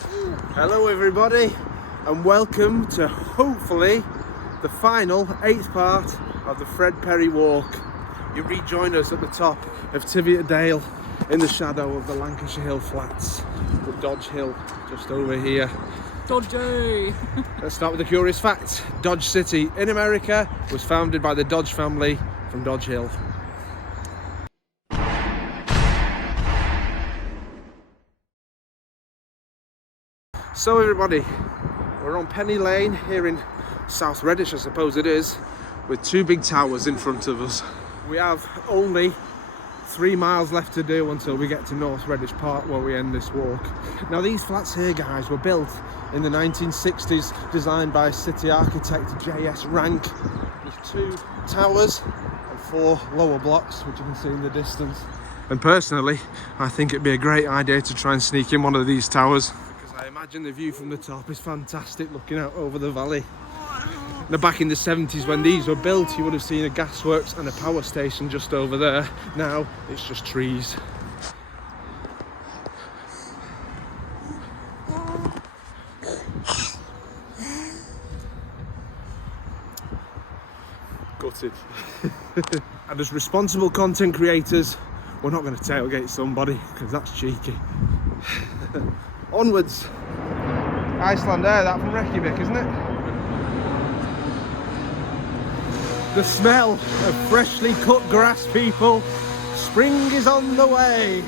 Hello everybody, and welcome to hopefully the final 8th part of the Fred Perry Walk. You rejoin us at the top of pt.8 in the shadow of the Lancashire Hill flats, the Dodge Hill just over here. Dodgy! Let's start with the curious fact. Dodge City in America was founded by the Dodge family from Dodge Hill. So everybody, we're on Penny Lane here in South Reddish, I suppose it is, with two big towers in front of us. We have only 3 miles left to do until we get to North Reddish Park where we end this walk. Now these flats here, guys, were built in the 1960s, designed by city architect J.S. Rank. There's 2 towers and 4 lower blocks, which you can see in the distance. And personally, I think it'd be a great idea to try and sneak in one of these towers. I imagine the view from the top is fantastic, looking out over the valley. Now back in the 70s when these were built, you would have seen a gasworks and a power station just over there. Now it's just trees. Gutted. And as responsible content creators, we're not going to tailgate somebody, because that's cheeky. Onwards. Iceland Air, that from Reykjavik, isn't it? The smell of freshly cut grass, people. Spring is on the way.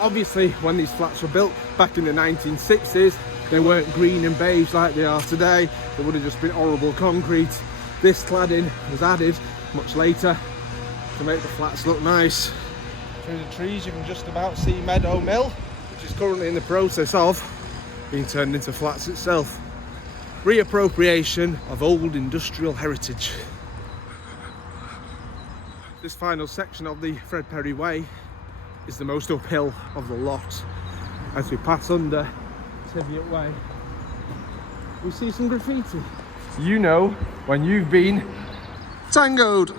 Obviously, when these flats were built back in the 1960s, they weren't green and beige like they are today. They would have just been horrible concrete. This cladding was added much later to make the flats look nice. Through the trees you can just about see Meadow Mill, which is currently in the process of being turned into flats itself. Reappropriation of old industrial heritage. This final section of the Fred Perry Way is the most uphill of the lot. As we pass under Tiviot Way, we see some graffiti. You know when you've been tangoed.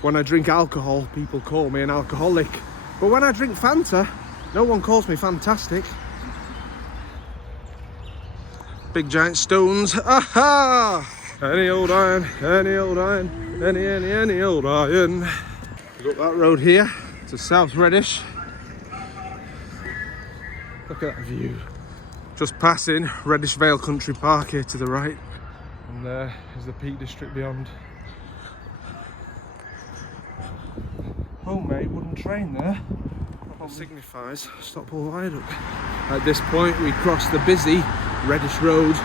When I drink alcohol, people call me an alcoholic. But when I drink Fanta, no one calls me fantastic. Big giant stones. Aha! Any old iron, any old iron, any old iron. We've got that road here to South Reddish. Look at that view. Just passing Reddish Vale Country Park here to the right. And there is the Peak District beyond. Homemade wooden train there. That signifies Stockport Viaduct. At this point we cross the busy Reddish Road.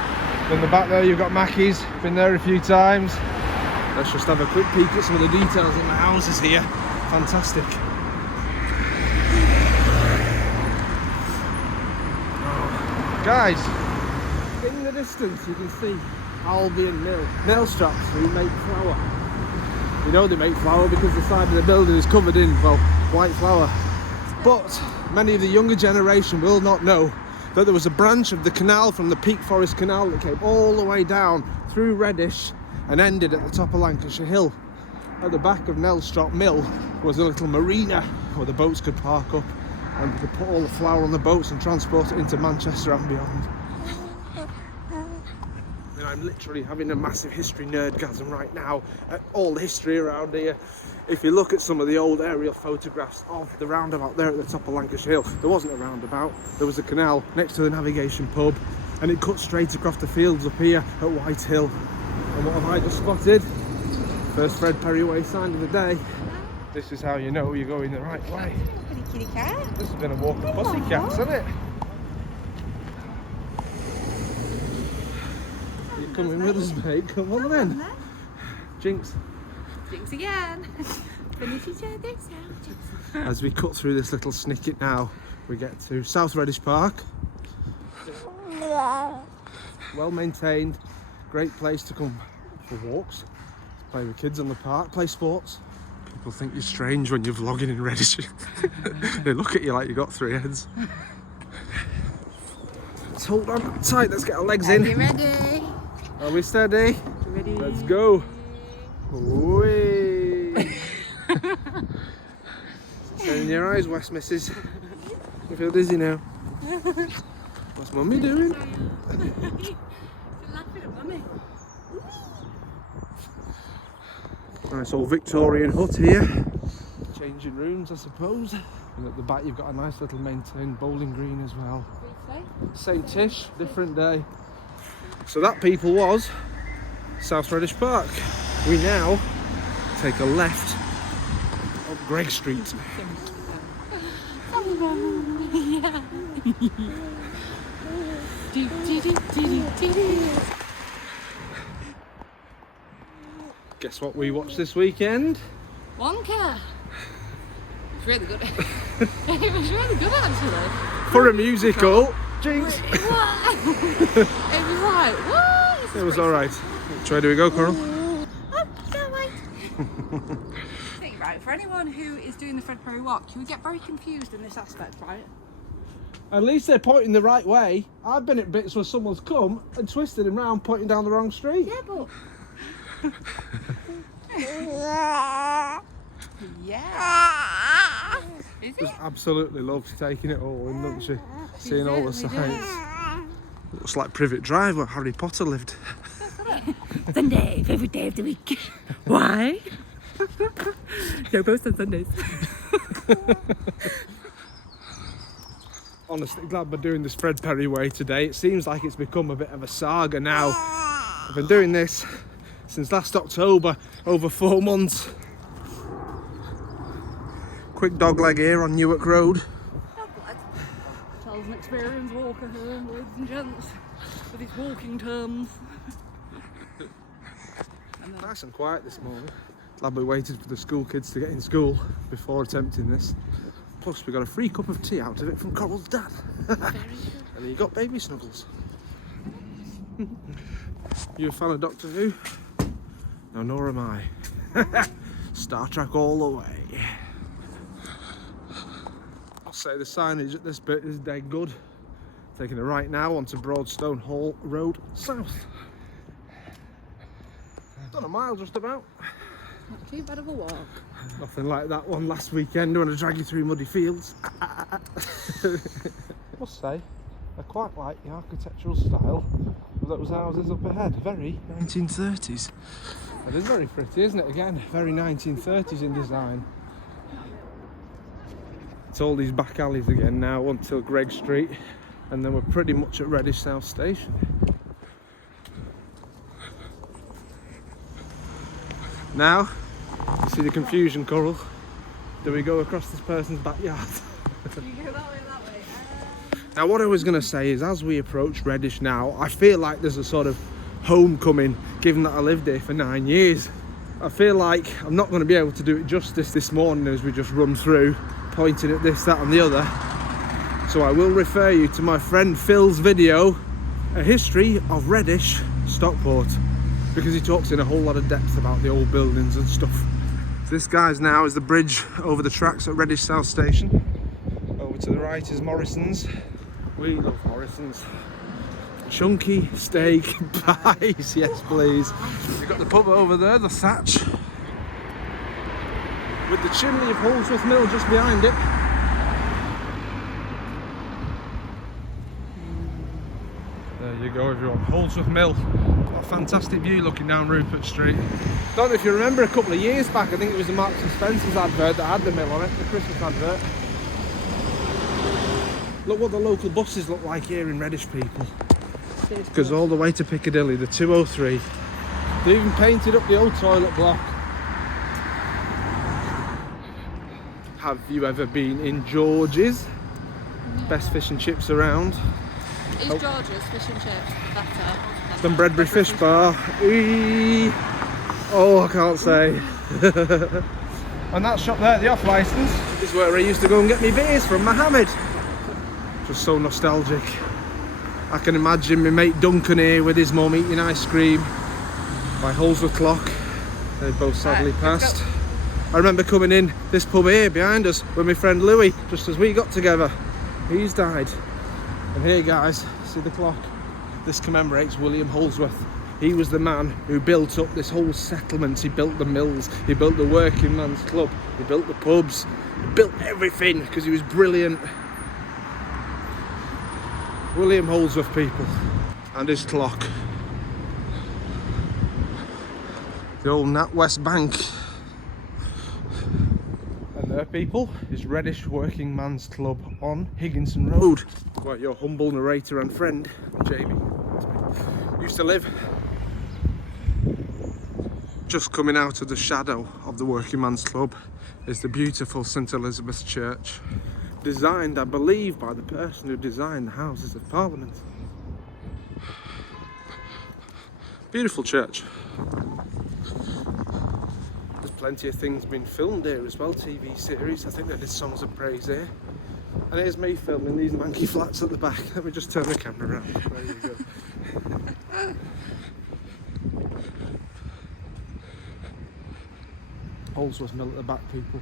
In the back there you've got Mackey's, been there a few times. Let's just have a quick peek at some of the details in the houses here. Fantastic. Oh. Guys, in the distance you can see Albion Mill. Nail straps who make flour. You know they make flour because the side of the building is covered in, well, white flour. But many of the younger generation will not know that there was a branch of the canal from the Peak Forest Canal that came all the way down through Reddish and ended at the top of Lancashire Hill. At the back of Nelstrop Mill was a little marina where the boats could park up and we could put all the flour on the boats and transport it into Manchester and beyond. I'm literally having a massive history nerdgasm right now at all the history around here. If you look at some of the old aerial photographs of the roundabout there at the top of Lancashire Hill, there wasn't a roundabout, there was a canal next to the navigation pub and it cut straight across the fields up here at White Hill. And what have I just spotted? First Fred Perry Way sign of the day. This is how you know you're going the right way. Pretty kitty cat. This has been a walk of pussycats, hasn't it? Coming with us, mate. Come on then. Jinx. Jinx again. Finish each other's out. As we cut through this little snicket now, we get to South Reddish Park. Well maintained, great place to come for walks, play with kids on the park, play sports. People think you're strange when you're vlogging in Reddish. They look at you like you got 3 heads. Let's hold on tight, let's get our legs in. Are you ready? Are we steady? Ready? Let's go. Whee. In your eyes, West Missus. You feel dizzy now. What's Mummy doing? Laughing at Mummy. Nice old Victorian hut here. Changing rooms, I suppose. And at the back, you've got a nice little maintained bowling green as well. Same tish, different day. So that, people, was South Reddish Park. We now take a left up Greg Street. Guess what we watched this weekend? Wonka. It's really good. It was really good actually. For a musical. Jinx. It was like, what? It was alright. Which way do we go, Coral? Right, for anyone who is doing the Fred Perry walk, you would get very confused in this aspect, right? At least they're pointing the right way. I've been at bits where someone's come and twisted him round, pointing down the wrong street. Yeah, but... yeah. Is it? Just absolutely loves taking it all in, doesn't she? Seeing all the sights. Looks like Privet Drive where Harry Potter lived. Sunday, favourite day of the week. Why? No post on Sundays. Honestly, glad we're doing this Fred Perry way today. It seems like it's become a bit of a saga now. I've been doing this since last October, over 4 months. Quick dog leg here on Newark Road. Tells an experienced walker here, ladies and gents, with his walking terms. Nice and quiet this morning. Glad we waited for the school kids to get in school before attempting this. Plus we got a free cup of tea out of it from Coral's dad. And he got baby snuggles. You a fan of Doctor Who? No, nor am I. Star Trek all the way. I'll say the signage at this bit is dead good. Taking a right now onto Broadstone Hall Road South. Done a mile just about. Not too bad of a walk. Nothing like that one last weekend when I drag you through muddy fields. Must say, I quite like the architectural style of those houses up ahead. Very 1930s. It is very pretty, isn't it? Again, very 1930s in design. It's all these back alleys again now until Greg Street, and then we're pretty much at Reddish South Station. Now, you see the confusion, Coral? Do we go across this person's backyard? You go that way, that way. Now what I was going to say is, as we approach Reddish now, I feel like there's a sort of homecoming, given that I lived here for 9 years. I feel like I'm not going to be able to do it justice this morning as we just run through, pointing at this, that and the other. So I will refer you to my friend Phil's video, A History of Reddish, Stockport, because he talks in a whole lot of depth about the old buildings and stuff. So this, guys, now is the bridge over the tracks at Reddish South Station. Over to the right is Morrison's. We love Morrison's. Chunky steak pies, yes please. You've got the pub over there, the Thatch, with the chimney of Holsworth Mill just behind it. There you go, everyone. Holsworth Mill. What a fantastic view looking down Rupert Street. Don't know if you remember a couple of years back, I think it was the Marks and Spencer's advert that had the mill on it, the Christmas advert. Look what the local buses look like here in Reddish, people. Because all the way to Piccadilly, the 203. They even painted up the old toilet block. Have you ever been in George's? Best fish and chips around. Is George's fish and chips better? Than Bredbury Fish Bar. Eee. Oh, I can't say. And that shop there, the off licence, is where I used to go and get me beers from Mohammed. Just so nostalgic. I can imagine my mate Duncan here with his mum eating ice cream by Holsworth Clock. They've both sadly passed. I remember coming in this pub here behind us with my friend Louis, just as we got together. He's died. And here, guys, see the clock? This commemorates William Holsworth, He was the man who built up this whole settlement. He built the mills, he built the working man's club, he built the pubs, he built everything because he was brilliant. William Holdsworth, people. And his clock. The old NatWest Bank. And there, people, is Reddish Working Man's Club on Higginson Road, where your humble narrator and friend, Jamie, used to live. Just coming out of the shadow of the Working Man's Club is the beautiful St Elizabeth's Church, designed, I believe, by the person who designed the Houses of Parliament. Beautiful church. There's plenty of things being filmed here as well, TV series. I think they did Songs of Praise here. And here's me filming these manky flats at the back. Let me just turn the camera around. There you go. Holdsworth Mill at the back, people.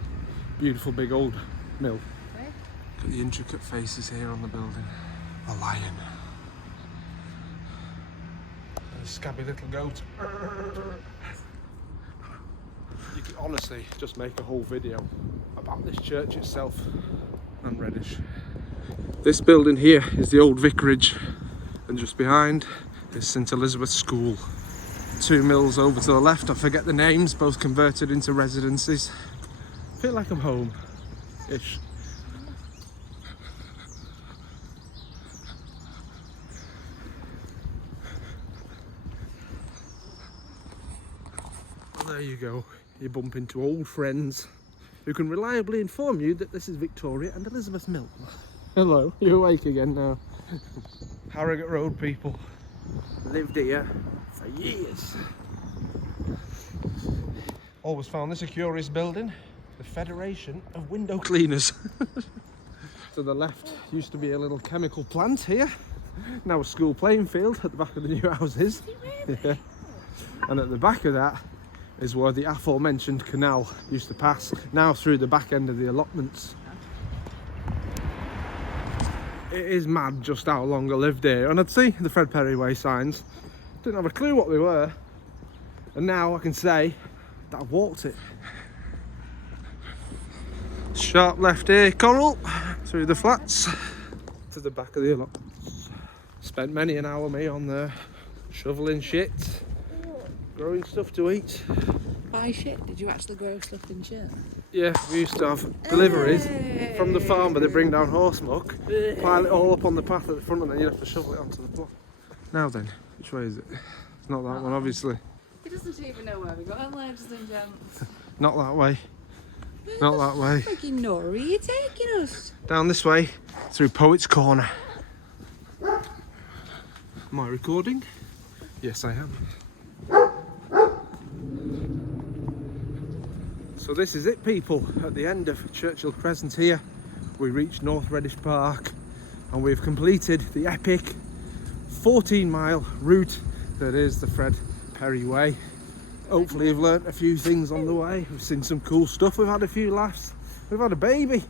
Beautiful big old mill. Look at the intricate faces here on the building. A lion. A scabby little goat. You could honestly just make a whole video about this church itself and Reddish. This building here is the old vicarage, and just behind is St Elizabeth's School. 2 mills over to the left, I forget the names, both converted into residences. I feel like I'm home-ish. Well, there you go. You bump into old friends who can reliably inform you that this is Victoria and Elizabeth Mill. Hello, you awake again now? Harrogate Road, people. Lived here for years. Always found this a curious building. The Federation of Window Cleaners. To the left used to be a little chemical plant here. Now a school playing field at the back of the new houses. Yeah. And at the back of that is where the aforementioned canal used to pass, now through the back end of the allotments. It is mad just how long I lived here, and I'd see the Fred Perry Way signs, didn't have a clue what they were, and now I can say that I've walked it. Sharp left here, Coral, through the flats to the back of the allotments. Spent many an hour me on there, shoveling shit, growing stuff to eat. By shit, did you actually grow stuff in shit? Yeah, we used to have deliveries from the farm where they bring down horse muck, pile it all up on the path at the front, and then you have to shovel it onto the block. Now then, which way is it? It's not that one, obviously. He doesn't even know where we got, ladies and gents. Not that way. Not that way. Fucking nowhere are you taking us? Down this way, through Poets Corner. Am I recording? Yes, I am. So this is it, people. At the end of Churchill Crescent here, we reach North Reddish Park, and we've completed the epic 14-mile route that is the Fred Perry Way. Hopefully you've learnt a few things on the way. We've seen some cool stuff, we've had a few laughs. We've had a baby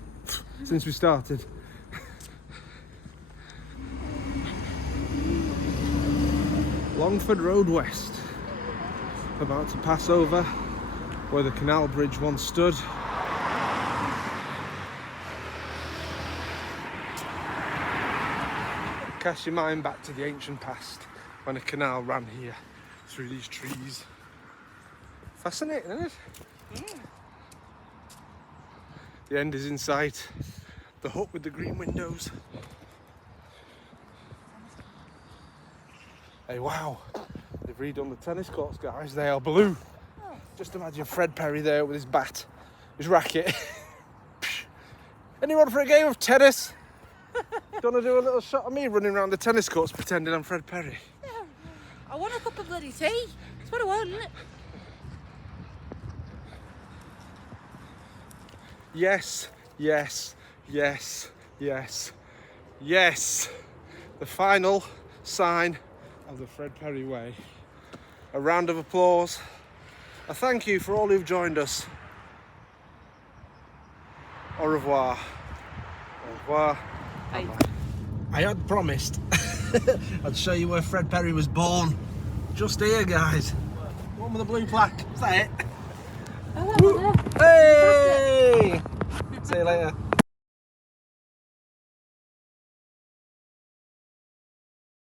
since we started. Longford Road West. About to pass over where the canal bridge once stood. Cast your mind back to the ancient past when a canal ran here through these trees. Fascinating, isn't it? Yeah. The end is in sight. The hut with the green windows. Hey, wow. They've redone the tennis courts, guys. They are blue. Just imagine Fred Perry there with his bat, his racket. Anyone for a game of tennis? Do you want to do a little shot of me running around the tennis courts pretending I'm Fred Perry? Yeah. I want a cup of bloody tea. That's what I want. Yes, yes, yes, yes, yes. The final sign of the Fred Perry Way. A round of applause. A thank you for all who've joined us. Au revoir. Au revoir. Bye. I had promised I'd show you where Fred Perry was born. Just here, guys. One with the blue plaque. Is that it? Oh, Hey! See you later.